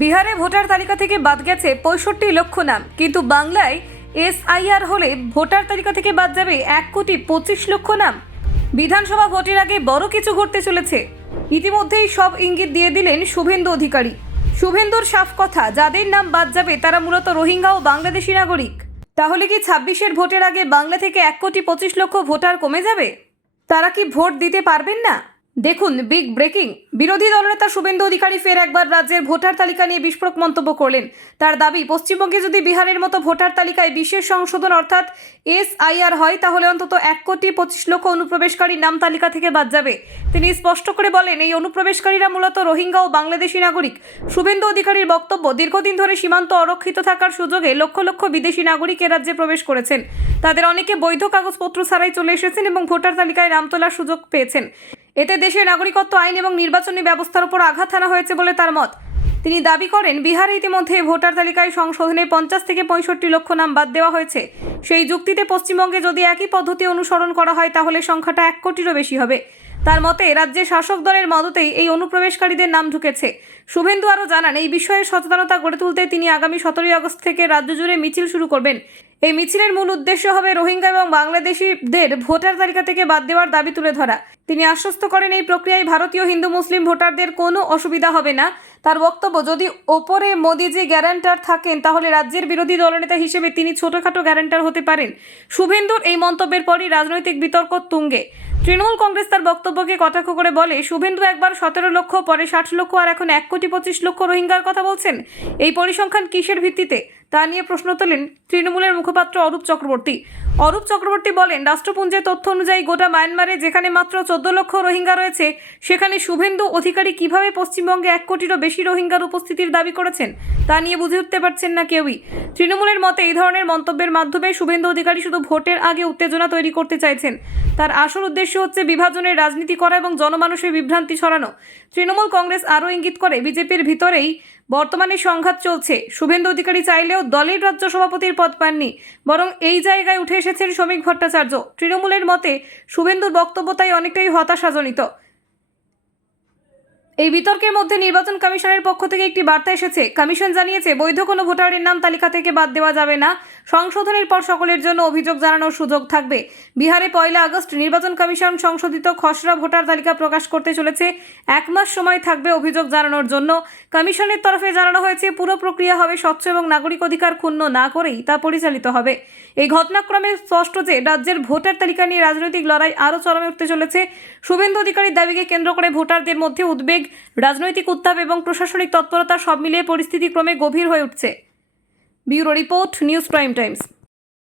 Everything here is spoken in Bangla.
বিহারে ভোটার তালিকা থেকে বাদ গেছে পঁয়ষট্টি লক্ষ নাম। কিন্তু বাংলায় এসআইআর হলে ভোটার তালিকা থেকে বাদ যাবে এক কোটি পঁচিশ লক্ষ নাম। বিধানসভা ভোটের আগে বড় কিছু ঘটতে চলেছে। ইতিমধ্যেই সব ইঙ্গিত দিয়ে দিলেন শুভেন্দু অধিকারী। শুভেন্দুর সাফ কথা, যাদের নাম বাদ যাবে তারা মূলত রোহিঙ্গা ও বাংলাদেশি নাগরিক। তাহলে কি ছাব্বিশের ভোটের আগে বাংলা থেকে এক কোটি পঁচিশ লক্ষ ভোটার কমে যাবে? তারা কি ভোট দিতে পারবেন না? দেখুন বিগ ব্রেকিং বিরোধী দলনেতা শুভেন্দু অধিকারী ফের একবার রাজ্যের ভোটার তালিকা নিয়ে বিস্ফোরক মন্তব্য করলেন। তার দাবি, পশ্চিমবঙ্গে যদি বিহারের মতো ভোটার তালিকায় বিশেষ সংশোধন অর্থাৎ এসআইআর হয়, তাহলে অন্তত এক কোটি পঁচিশ লক্ষ অনুপ্রবেশকারীর নাম তালিকা থেকে বাদ যাবে। তিনি স্পষ্ট করে বলেন, এই অনুপ্রবেশকারীরা মূলত রোহিঙ্গা ও বাংলাদেশি নাগরিক। শুভেন্দু অধিকারীর বক্তব্য, দীর্ঘদিন ধরে সীমান্ত অরক্ষিত থাকার সুযোগে লক্ষ লক্ষ বিদেশি নাগরিক এ রাজ্যে প্রবেশ করেছেন। তাদের অনেকে বৈধ কাগজপত্র ছাড়াই চলে এসেছেন এবং ভোটার তালিকায় নাম তোলার সুযোগ পেয়েছেন। এতে দেশের নাগরিকত্ব, আইন এবং নির্বাচনী ব্যবস্থার উপর আঘাত আনা হয়েছে বলে তার মত। তিনি দাবি করেন, বিহারে ইতিমধ্যে ভোটার তালিকায় সংশোধনে পঞ্চাশ থেকে পঁয়ষট্টি লক্ষ নাম বাদ দেওয়া হয়েছে। সেই যুক্তিতে পশ্চিমবঙ্গে যদি একই পদ্ধতি অনুসরণ করা হয়, তাহলে সংখ্যাটা এক কোটিরও বেশি হবে। তার মতে রাজ্যের শাসক দলের মদতেই এই অনুপ্রবেশকারীদের নাম ঢুকেছে। শুভেন্দু আরও জানান, এই বিষয়ে সচেতনতা গড়ে তুলতে তিনি আগামী সতেরোই আগস্ট থেকে রাজ্য জুড়ে মিছিল শুরু করবেন। এই মিছিলের মূল উদ্দেশ্য হবে রোহিঙ্গা এবং বাংলাদেশিদের ভোটার তালিকা থেকে বাদ দেওয়ার দাবি তুলে ধরা। তিনি আশ্বস্ত করেন এই প্রক্রিয়ায় ভারতীয় হিন্দু মুসলিম ভোটারদের কোনো অসুবিধা হবে না। তার বক্তব্য, যদি ওপরে মোদিজি গ্যারান্টার থাকেন, তাহলে রাজ্যের বিরোধী দলনেতা হিসেবে তিনি ছোটখাটো গ্যারান্টার হতে পারেন। শুভেন্দুর এই মন্তব্যের পরই রাজনৈতিক বিতর্ক তুঙ্গে। তৃণমূল কংগ্রেস তার বক্তব্যকে কটাক্ষ করে বলে, শুভেন্দু একবার সতেরো লক্ষ, পরে ষাট লক্ষ, আর এখন এক কোটি পঁচিশ লক্ষ রোহিঙ্গার কথা বলছেন। এই পরিসংখ্যান কিসের ভিত্তিতে? তা নিয়ে প্রশ্ন তোলেন তৃণমূলের মুখপাত্র অরূপ চক্রবর্তী। অরূপ চক্রবর্তী বলেন, রাষ্ট্রপুঞ্জের তথ্য অনুযায়ী গোটা মায়ানমারে যেখানে মাত্র চোদ্দ লক্ষ রোহিঙ্গা রয়েছে, সেখানে শুভেন্দু অধিকারী কীভাবে পশ্চিমবঙ্গে এক কোটিরও বেশি রোহিঙ্গার উপস্থিতির দাবি করেছেন, তা নিয়ে বুঝে উঠতে পারছেন না কেউই। তৃণমূলের মতে এই ধরনের মন্তব্যের মাধ্যমে শুভেন্দু অধিকারী শুধু ভোটের আগে উত্তেজনা তৈরি করতে চাইছেন। তার আসল উদ্দেশ্য হচ্ছে বিভাজনের রাজনীতি করা এবং জনমানুষের বিভ্রান্তি ছড়ানো। তৃণমূল কংগ্রেস আরও ইঙ্গিত করে, বিজেপির ভিতরেই বর্তমানে সংঘাত চলছে। শুভেন্দু অধিকারী চাইলেও দলের রাজ্য সভাপতির পদ পাননি, বরং এই জায়গায় উঠে এসেছেন শ্রমিক ভট্টাচার্য। তৃণমূলের মতে শুভেন্দুর বক্তব্য তাই অনেকটাই হতাশাজনিত। এই বিতর্কের মধ্যে নির্বাচন কমিশনের পক্ষ থেকে একটি বার্তা এসেছে। কমিশন জানিয়েছে, বৈধ কোনো ভোটারের নাম তালিকা থেকে বাদ দেওয়া যাবে না। সংশোধনের পর সকলের জন্য অভিযোগ জানানোর সুযোগ থাকবে। বিহারে পয়লা আগস্ট নির্বাচন কমিশন সংশোধিত খসড়া ভোটার তালিকা প্রকাশ করতে চলেছে। এক মাস সময় থাকবে অভিযোগ জানানোর জন্য। কমিশনের তরফে জানানো হয়েছে, পুরো প্রক্রিয়া হবে স্বচ্ছ এবং নাগরিক অধিকার ক্ষুণ্ণ না করেই তা পরিচালিত হবে। এই ঘটনাক্রমে স্পষ্ট যে, রাজ্যের ভোটার তালিকা নিয়ে রাজনৈতিক লড়াই আরও চরমে উঠতে চলেছে। শুভেন্দু অধিকারীর দাবিকে কেন্দ্র করে ভোটারদের মধ্যে উদ্বেগ রাজনৈতিক উত্তাপ এবং প্রশাসনিক তৎপরতা সব মিলিয়ে পরিস্থিতি ক্রমে গভীর হয়ে উঠছে। Bureau report, News Prime Times.